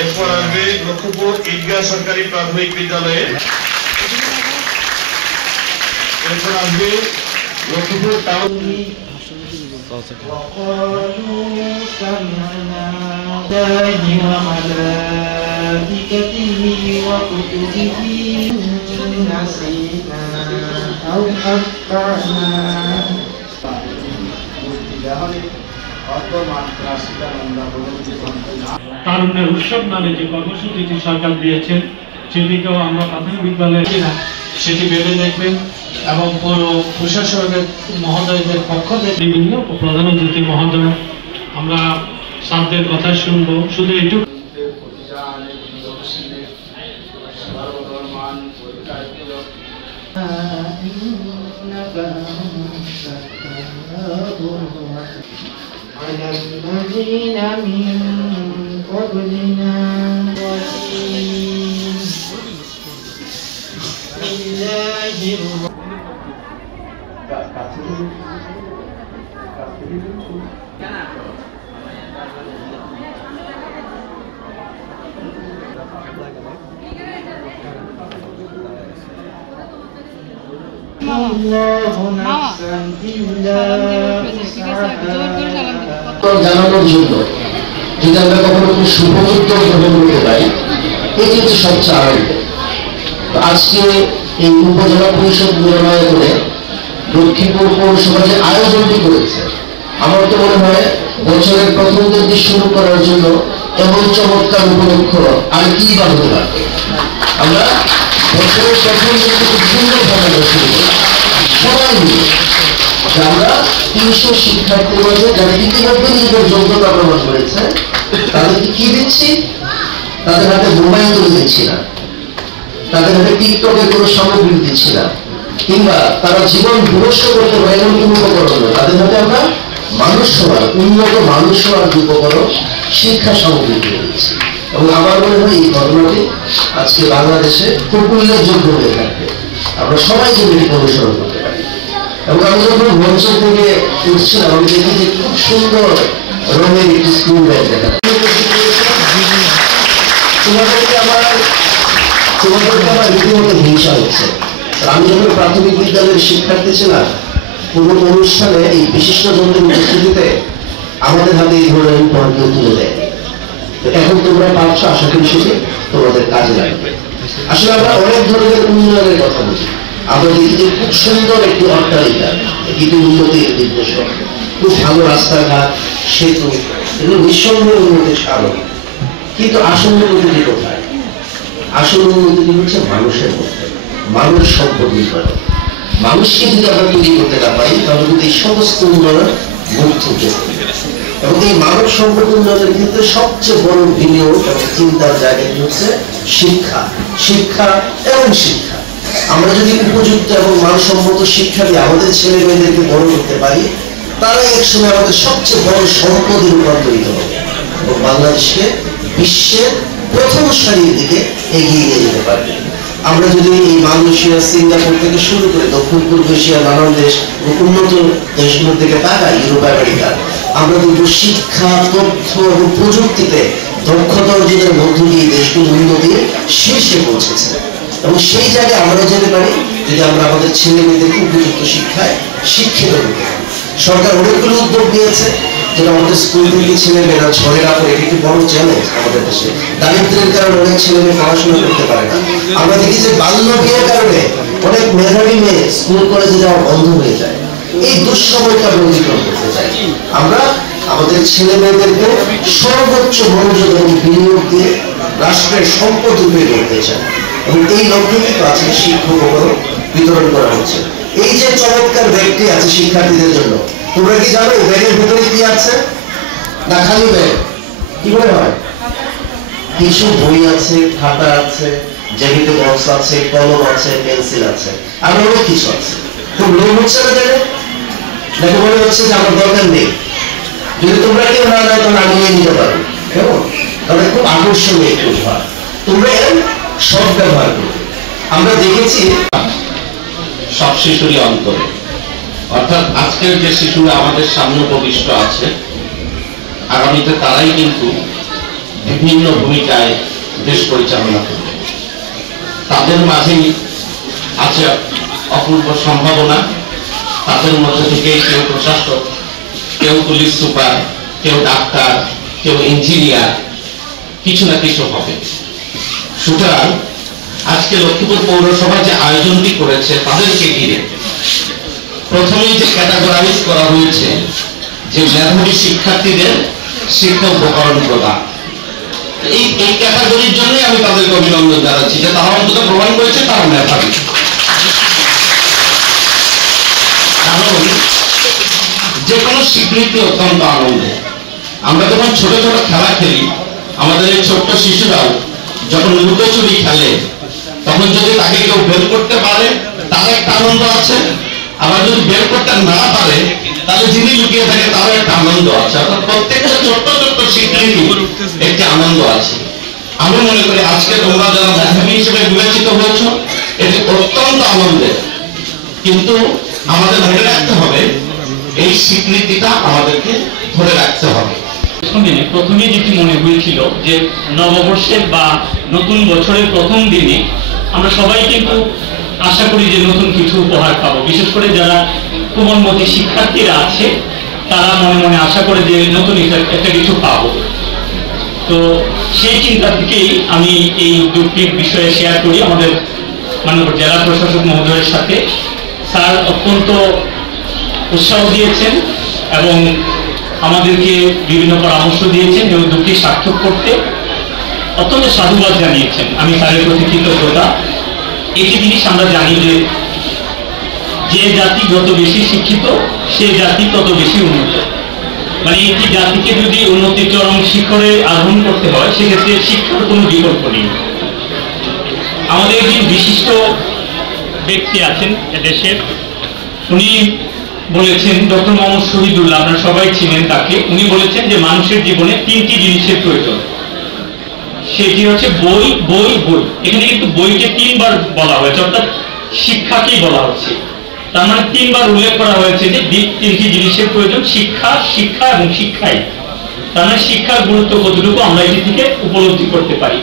এরপর আসবে লক্ষ্মীপুর ঈদগাহ সরকারি প্রাথমিক বিদ্যালয়ে, এরপর আসবে লক্ষ্মীপুর টাউন। তারুণ্যের উৎসব নামে যে কর্মসূচিটি সরকার দিয়েছেন সেটিকেও আমরা প্রাথমিক বিদ্যালয়ে সেটি ভেবে দেখবেন এবং প্রশাসনের মহোদয়দের পক্ষ থেকে বিভিন্ন প্রধান অতিথি মহোদয় আমরা সাধ্যের কথা শুনবো। শুধু এইটুকু জানানোর জন্য যদি আমরা কখনো কোনো শুভযুক্ত গ্রহণ করতে পারি, এটি হচ্ছে সবচেয়ে আনন্দ। আজকে এই উপজেলা পরিষদ মিলনায়তনে লক্ষ্মীপুর পৌরসভা যে আয়োজনটি করেছে, আমার তো মনে হয় বছরের প্রথম দিনটি শুরু করার জন্য এমন চমৎকার উপলক্ষ আর কি বা হতে পারে। আমরা বছরের প্রথম দিনটি খুব সুন্দরভাবে শুরু করি সবাই মিলে। আমরা ৩০০ শিক্ষার্থীর মধ্যে যারা ইতিমধ্যে নিজেদের যোগ্যতা প্রমাণ করেছে তাদেরকে কি দিচ্ছি? তাদের হাতে মোবাইল তুলে দিচ্ছি না, তাদের হাতে টিকটকের কোনো সামগ্রী দিচ্ছি না, কিংবা তারা জীবন বিনষ্ট করতে পারে এমন কোনো উপকরণ নয়। তাদের হাতে আমরা মানুষ হওয়ার, উন্নত মানুষ হওয়ার উপকরণ, শিক্ষা সামগ্রী দিয়ে দিচ্ছি। এবং আমার মনে হয় এই ঘটনাটি আজকে বাংলাদেশে খুব উল্লেখযোগ্য হয়ে থাকবে। আমরা সবাই যদি এটি অনুসরণ করতে পারি। এবং আমি যখন মঞ্চ থেকে উঠছিলাম, আমি দেখি যে খুব সুন্দর রঙের একটি স্কুল ব্যাগ দেখা তোমাদেরকে আমার রীতিমতো হিংসা হচ্ছে। আমি যখন প্রাথমিক বিদ্যালয়ের শিক্ষার্থী ছিলাম, কোনো অনুষ্ঠানে এই বিশিষ্ট জনদের উপস্থিতিতে আমাদের হাতে এই ধরনের উপহারগুলো তুলে দেয়। এখন তোমরা পাচ্ছ, আশা করি সেটি তোমাদের কাজে লাগবে। আসলে আমরা অনেক ধরনের উন্নয়নের কথা বলি। আমরা দেখি যে খুব সুন্দর একটি অট্টালিকা, একটি উন্নতির নির্দেশক, খুব ভালো রাস্তাঘাট, সেতু, এগুলো নিঃসন্দেহে উন্নতির কারণ। কিন্তু আসল উন্নতি কোথায়? আসল উন্নতি হচ্ছে মানুষের মধ্যে, মানুষ সম্পদ নির্মাণ। মানুষকে যদি আমরা তৈরি করতে না পারি, তাহলে কিন্তু এই সমস্ত উন্নয়ন মুখ থেকে। এবং এই মানব সম্পদ উন্নয়নের ক্ষেত্রে সবচেয়ে বড় বিনিয়োগ এবং চিন্তার জায়গাটি হচ্ছে শিক্ষা, শিক্ষা এবং শিক্ষা। আমরা যদি উপযুক্ত এবং মানসম্মত শিক্ষা দিয়ে আমাদের ছেলে মেয়েদেরকে বড় করতে পারি, তারা একসময় আমাদের সবচেয়ে বড় সম্পদে রূপান্তরিত হবে এবং বাংলাদেশকে বিশ্বের প্রথম সারির দিকে এগিয়ে নিয়ে যেতে পারবে। আমরা যদি এই মালয়েশিয়া, সিঙ্গাপুর থেকে শুরু করে দক্ষিণ পূর্ব এশিয়ার নানান দেশ, উন্নত দেশগুলোর দিকে তাকাই, ইউরোপ আমেরিকা, আমরা কিন্তু শিক্ষা, তথ্য এবং প্রযুক্তিতে দক্ষতা অর্জনের মধ্য দিয়ে দেশগুলো উন্নতির শীর্ষে পৌঁছেছে। এবং সেই জায়গায় আমরা যেতে পারি যদি আমরা আমাদের ছেলে মেয়েদেরকে উপযুক্ত শিক্ষায় শিক্ষিত করতে পারি। সরকার অনেকগুলো উদ্যোগ নিয়েছে, যেটা আমাদের স্কুল থেকে ছেলে মেয়েরা ঝরে না পড়ে, এটি একটি বড় চ্যালেঞ্জ আমাদের দেশে। দারিদ্রের কারণে অনেক ছেলে মেয়ে পড়াশোনা করতে পারে না। আমরা দেখি যে বাল্য বিয়ের কারণে অনেক মেধাবী মেয়ে স্কুল কলেজে যাওয়া বন্ধ হয়ে যায়। এই দুঃসময়টা আমরা অতিক্রম করতে চাই। আমরা আমাদের ছেলে মেয়েদেরকে সর্বোচ্চ মনোযোগ এবং বিনিয়োগ দিয়ে রাষ্ট্রের সম্পদ রূপে করতে চাই। এবং এই লক্ষ্যে কিন্তু আজকে শিক্ষক বিতরণ করা হচ্ছে। এই যে চমৎকার ব্যাগটি আছে শিক্ষার্থীদের জন্য, তোমরা কি জানো ব্যাগের ভিতরে কি আছে? না খালি ব্যাগ? কি মনে হয়? কিছু বই আছে, খাতা আছে, জ্যামিতি বক্স আছে, কলম আছে, পেন্সিল আছে, আর অনেক কিছু আছে। খুব লোভ হচ্ছে না জানে, নাকি মনে হচ্ছে যে আমার দরকার নেই? যদি তোমরা কেউ না দাও তাহলে আমি নিয়ে নিতে পারো, কেমন? তাহলে খুব আকর্ষণীয় একটু উপহার, তোমরা এর সব ব্যবহার করবে। আমরা দেখেছি সব শিশুরই অন্তরে, অর্থাৎ আজকের যে শিশুরা আমাদের সামনে উপবিষ্ট আছে, আগামীতে তারাই কিন্তু বিভিন্ন ভূমিকায় দেশ পরিচালনা করবে। তাদের মাঝেই আছে অপূর্ব সম্ভাবনা। তাদের মধ্যে থেকে কেউ প্রশাসক, কেউ পুলিশ সুপার, কেউ ডাক্তার, কেউ ইঞ্জিনিয়ার, কিছু না কিছু হবে। সুতরাং আজকে লক্ষ্মীপুর পৌরসভা যে আয়োজনটি করেছে তাদেরকে ঘিরে প্রথমেই যে ক্যাটাগরাইজ করা হয়েছে যে মেধাবী শিক্ষার্থীদের শিক্ষা উপকরণ প্রদান, এই ক্যাটাগরির জন্য আমি তাদেরকে অভিনন্দন জানাচ্ছি যে তারা অন্তত প্রমাণ করেছে তারা মেধাবী। কারণ যে কোনো স্বীকৃতি অত্যন্ত আনন্দ। আমরা যখন ছোট ছোট খেলা খেলি, আমাদের এই ছোট্ট শিশুরাও যখন লুকোচুরি খেলে, তখন যদি তাকে কেউ বের করতে পারে তার একটা আনন্দ আছে, আবার যদি বের করতে না পারে তাহলে যিনি লুকিয়ে থাকে তারও একটা আনন্দ আছে। অর্থাৎ প্রত্যেকটা ছোট্ট ছোট্ট স্বীকৃতি একটি আনন্দ আছে। আমি মনে করি আজকে তোমরা যারা মেধাবী হিসেবে বিবেচিত হয়েছ এটি অত্যন্ত আনন্দের, কিন্তু আমাদের মনে রাখতে হবে এই স্বীকৃতিটা আমাদেরকে ধরে রাখতে হবে। প্রথমে যেটি মনে হয়েছিল যে নববর্ষের বা নতুন বছরের প্রথম দিনে আমরা সবাই কিন্তু আশা করি যে নতুন কিছু উপহার পাবো। বিশেষ করে যারা কোমলমতি শিক্ষার্থীরা আছে তারা মনে মনে আশা করে যে নতুন একটা কিছু পাবো। তো সেই চিন্তা থেকেই আমি এই উদ্যোগটির বিষয়ে শেয়ার করি আমাদের মাননীয় জেলা প্রশাসক মহোদয়ের সাথে। স্যার অত্যন্ত উৎসাহ দিয়েছেন এবং আমাদেরকে বিভিন্ন পরামর্শ দিয়েছেন এই উদ্যোগটি সার্থক করতে, অত্যন্ত সাধুবাদ জানিয়েছেন। আমি স্যারের প্রতি কৃতজ্ঞতা। একটি জিনিস আমরা জানি যে জাতি যত বেশি শিক্ষিত সে জাতি তত বেশি উন্নত। মানে একটি জাতিকে যদি উন্নতির চরম শিখরে আরোহণ করতে হয় সেক্ষেত্রে শিক্ষার কোনো বিকল্প নেই। আমাদের একজন বিশিষ্ট ব্যক্তি আছেন দেশের, উনি বলেছেন, ডক্টর মোহাম্মদ শহীদুল্লাহ, আপনারা সবাই চিনেন তাকে। উনি বলেছেন যে মানুষের জীবনে তিনটি জিনিসের প্রয়োজন, সেটি হচ্ছে বই, বই, বই। এখানে কিন্তু বইকে তিনবার বলা হয়েছে, অর্থাৎ শিক্ষাকেই বলা হচ্ছে। তার মানে তিনবার উল্লেখ করা হয়েছে যে তিনটি জিনিসের প্রয়োজন, শিক্ষা, শিক্ষা এবং শিক্ষাই। তার মানে শিক্ষার গুরুত্ব কতটুকু আমরা এটি থেকে উপলব্ধি করতে পারি।